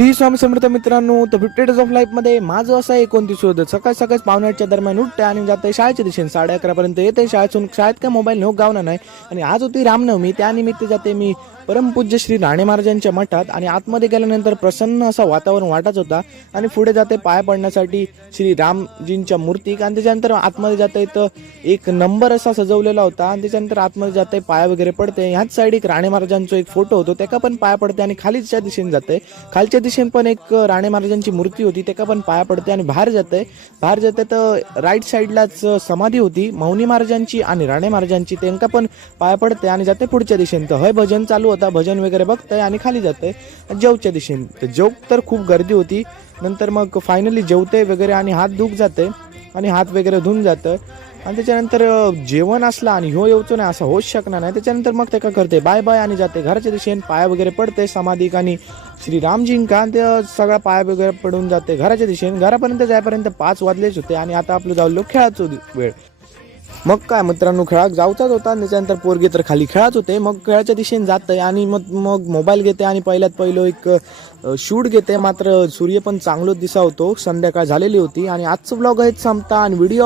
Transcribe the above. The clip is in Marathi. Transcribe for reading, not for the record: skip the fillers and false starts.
ही स्वामी समर्थ मित्रांनो, तर 50 डेज ऑफ लाईफ मध्ये माझं असं आहे 29 होतं. सकाळ सकाळच पावणेआठच्या दरम्यान उठते आणि जाते शाळेच्या दिशेने 11:30 पर्यंत येते. शाळेत काय मोबाईल न गावना नाही. आणि आज होती रामनवमी, त्यानिमित्त जाते मी परमपूज्य श्री राणे महाराजांच्या मठात. आणि आतमध्ये गेल्यानंतर प्रसन्न असं वातावरण वाटत होता. आणि पुढे जाते पाया पडण्यासाठी श्री रामजींच्या मूर्ती. आणि त्याच्यानंतर आतमध्ये जाता इथं एक नंबर असा सजवलेला होता. आणि त्याच्यानंतर आतमध्ये जाते पाया वगैरे पडते. ह्याच साईड एक राणे महाराजांचा एक फोटो होतो, त्याका पण पाया पडते. आणि खालीच्या दिशेने जाते, खालच्या दिशेने पण एक राणे महाराजांची मूर्ती होती, त्याका पण पाया पडते. आणि बाहेर जाते तर राईट साईडलाच समाधी होती मौनी महाराजांची आणि राणे महाराजांची, त्यांना पण पाया पडते. आणि जाते पुढच्या दिशेने. तर हय भजन चालू होता, भजन वगैरे बघतंय आणि खाली जाते जेवच्या दिशेने. तर जेव तर खूप गर्दी होती. नंतर मग फायनली जेवते वगैरे आणि हात धुक जाते आणि हात वगैरे धुवून जातं. आणि त्याच्यानंतर जेवण असला आणि ह्यो येऊचो नाही असं होऊच शकणार नाही. त्याच्यानंतर मग ते का करते बाय बाय आणि जाते घराच्या दिशेने. पाया वगैरे पडते समाधिक आणि श्री रामजींका. आणि ते सगळा पाया वगैरे पडून जाते घराच्या दिशेने. घरापर्यंत जायपर्यंत 5 वाजलेच होते. आणि आता आपलं जाऊलो खेळाचो वेळ. मग काय मित्रांनो, खेळात जाऊचाच होता. त्याच्यानंतर पोरगे तर खाली खेळत होते. मग खेळाच्या दिशेने जाते आणि मग मोबाईल घेते आणि पहिलं एक शूट घेते. मात्र सूर्य पण चांगलं दिसा होतो, संध्याकाळ झालेली होती. आणि आजचं ब्लॉग आहे संपता. आणि व्हिडिओ